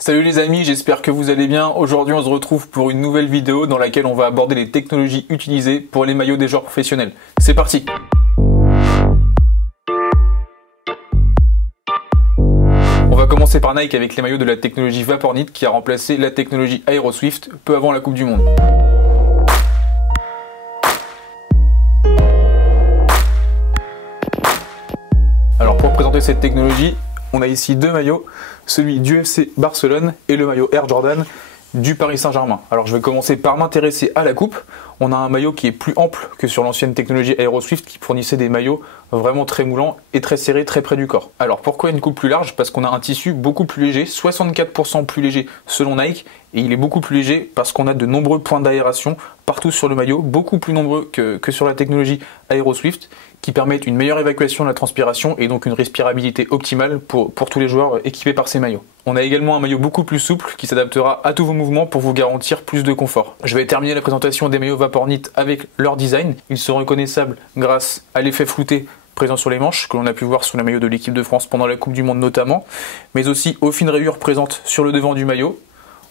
Salut les amis, j'espère que vous allez bien. Aujourd'hui on se retrouve pour une nouvelle vidéo dans laquelle on va aborder les technologies utilisées pour les maillots des joueurs professionnels. C'est parti! On va commencer par Nike avec les maillots de la technologie Vapornit qui a remplacé la technologie Aeroswift peu avant la Coupe du Monde. Alors pour présenter cette technologie, on a ici deux maillots, celui du FC Barcelone et le maillot Air Jordan du Paris Saint-Germain. Alors je vais commencer par m'intéresser à la coupe. On a un maillot qui est plus ample que sur l'ancienne technologie Aeroswift qui fournissait des maillots vraiment très moulants et très serrés, très près du corps. Alors pourquoi une coupe plus large? Parce qu'on a un tissu beaucoup plus léger, 64% plus léger selon Nike, et il est beaucoup plus léger parce qu'on a de nombreux points d'aération partout sur le maillot, beaucoup plus nombreux que sur la technologie Aeroswift, qui permettent une meilleure évacuation de la transpiration et donc une respirabilité optimale pour tous les joueurs équipés par ces maillots. On a également un maillot beaucoup plus souple qui s'adaptera à tous vos mouvements pour vous garantir plus de confort. Je vais terminer la présentation des maillots Vapornit avec leur design. Ils sont reconnaissables grâce à l'effet flouté présent sur les manches, que l'on a pu voir sur le maillot de l'équipe de France pendant la Coupe du Monde notamment, mais aussi aux fines rayures présentes sur le devant du maillot.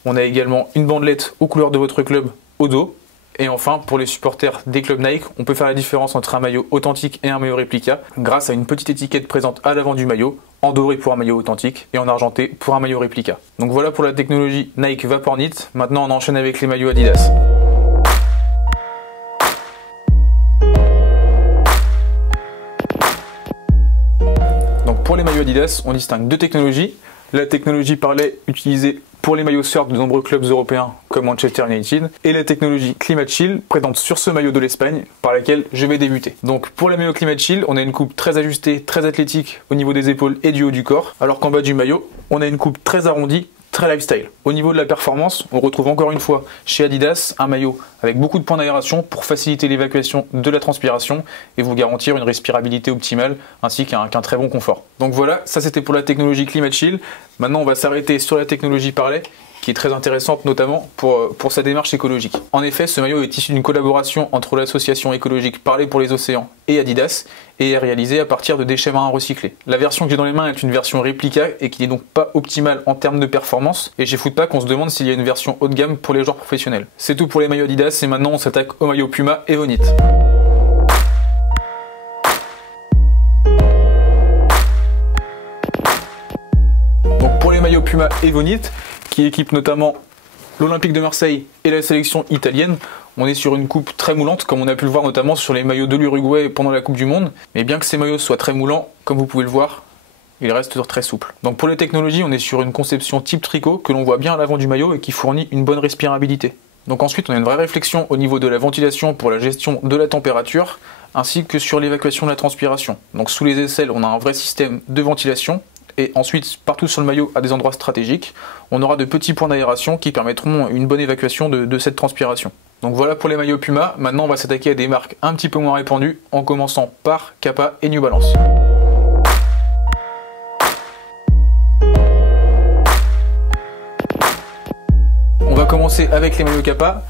On a également une bandelette aux couleurs de votre club au dos. Et enfin, pour les supporters des clubs Nike, on peut faire la différence entre un maillot authentique et un maillot réplica grâce à une petite étiquette présente à l'avant du maillot, en doré pour un maillot authentique et en argenté pour un maillot réplica. Donc voilà pour la technologie Nike Vapornit. Maintenant on enchaîne avec les maillots Adidas. Donc pour les maillots Adidas, on distingue deux technologies. La technologie Parley utilisée pour les maillots surf de nombreux clubs européens comme Manchester United et la technologie Climate Chill présente sur ce maillot de l'Espagne par laquelle je vais débuter. Donc pour les maillots Climate Chill, on a une coupe très ajustée, très athlétique au niveau des épaules et du haut du corps, alors qu'en bas du maillot, on a une coupe très arrondie, très lifestyle. Au niveau de la performance, on retrouve encore une fois chez Adidas un maillot avec beaucoup de points d'aération pour faciliter l'évacuation de la transpiration et vous garantir une respirabilité optimale ainsi qu'un très bon confort. Donc voilà, ça c'était pour la technologie Climate Chill. Maintenant on va s'arrêter sur la technologie Parley qui est très intéressante notamment pour sa démarche écologique. En effet, ce maillot est issu d'une collaboration entre l'association écologique Parley pour les océans et Adidas et est réalisé à partir de déchets marins recyclés. La version que j'ai dans les mains est une version réplica et qui n'est donc pas optimale en termes de performance, et chez Footpack on se demande s'il y a une version haut de gamme pour les joueurs professionnels. C'est tout pour les maillots Adidas et maintenant on s'attaque aux maillots Puma et Evonit. Donc pour les maillots Puma et Evonit, qui équipe notamment l'Olympique de Marseille et la sélection italienne, on est sur une coupe très moulante comme on a pu le voir notamment sur les maillots de l'Uruguay pendant la Coupe du Monde, mais bien que ces maillots soient très moulants, comme vous pouvez le voir, ils restent très souples. Donc pour les technologies, on est sur une conception type tricot que l'on voit bien à l'avant du maillot et qui fournit une bonne respirabilité. Donc ensuite on a une vraie réflexion au niveau de la ventilation pour la gestion de la température, ainsi que sur l'évacuation de la transpiration. Donc sous les aisselles, on a un vrai système de ventilation. Et ensuite, partout sur le maillot, à des endroits stratégiques, on aura de petits points d'aération qui permettront une bonne évacuation de cette transpiration. Donc voilà pour les maillots Puma. Maintenant, on va s'attaquer à des marques un petit peu moins répandues, en commençant par Kappa et New Balance. On va commencer avec les maillots Kappa.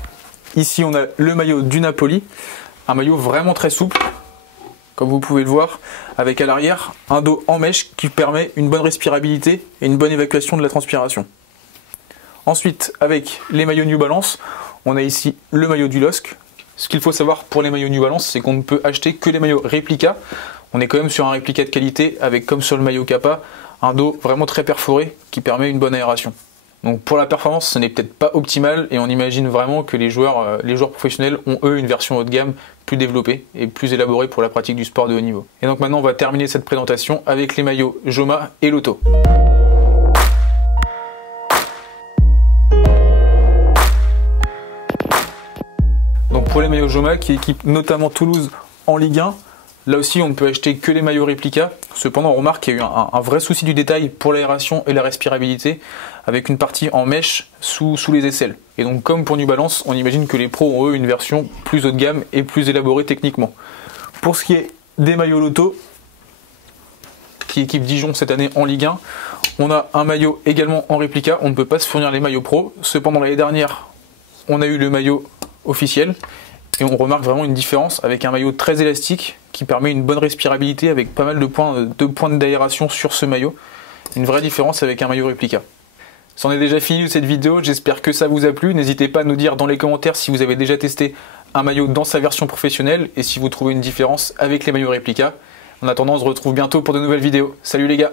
Ici, on a le maillot du Napoli, un maillot vraiment très souple, comme vous pouvez le voir, avec à l'arrière un dos en mèche qui permet une bonne respirabilité et une bonne évacuation de la transpiration. Ensuite, avec les maillots New Balance, on a ici le maillot du LOSC. Ce qu'il faut savoir pour les maillots New Balance, c'est qu'on ne peut acheter que les maillots réplica. On est quand même sur un réplica de qualité avec, comme sur le maillot Kappa, un dos vraiment très perforé qui permet une bonne aération. Donc pour la performance, ce n'est peut-être pas optimal et on imagine vraiment que les joueurs professionnels ont eux une version haut de gamme plus développée et plus élaborée pour la pratique du sport de haut niveau. Et donc maintenant on va terminer cette présentation avec les maillots Joma et Lotto. Donc pour les maillots Joma qui équipent notamment Toulouse en Ligue 1, là aussi, on ne peut acheter que les maillots réplica. Cependant, on remarque qu'il y a eu un vrai souci du détail pour l'aération et la respirabilité, avec une partie en mèche sous les aisselles. Et donc, comme pour New Balance, on imagine que les pros ont eux une version plus haut de gamme et plus élaborée techniquement. Pour ce qui est des maillots Lotto, qui équipe Dijon cette année en Ligue 1, on a un maillot également en réplica. On ne peut pas se fournir les maillots pro. Cependant, l'année dernière, on a eu le maillot officiel. Et on remarque vraiment une différence avec un maillot très élastique qui permet une bonne respirabilité avec pas mal de points d'aération sur ce maillot. Une vraie différence avec un maillot réplica. C'en est déjà fini de cette vidéo, j'espère que ça vous a plu. N'hésitez pas à nous dire dans les commentaires si vous avez déjà testé un maillot dans sa version professionnelle et si vous trouvez une différence avec les maillots réplica. En attendant, on se retrouve bientôt pour de nouvelles vidéos. Salut les gars!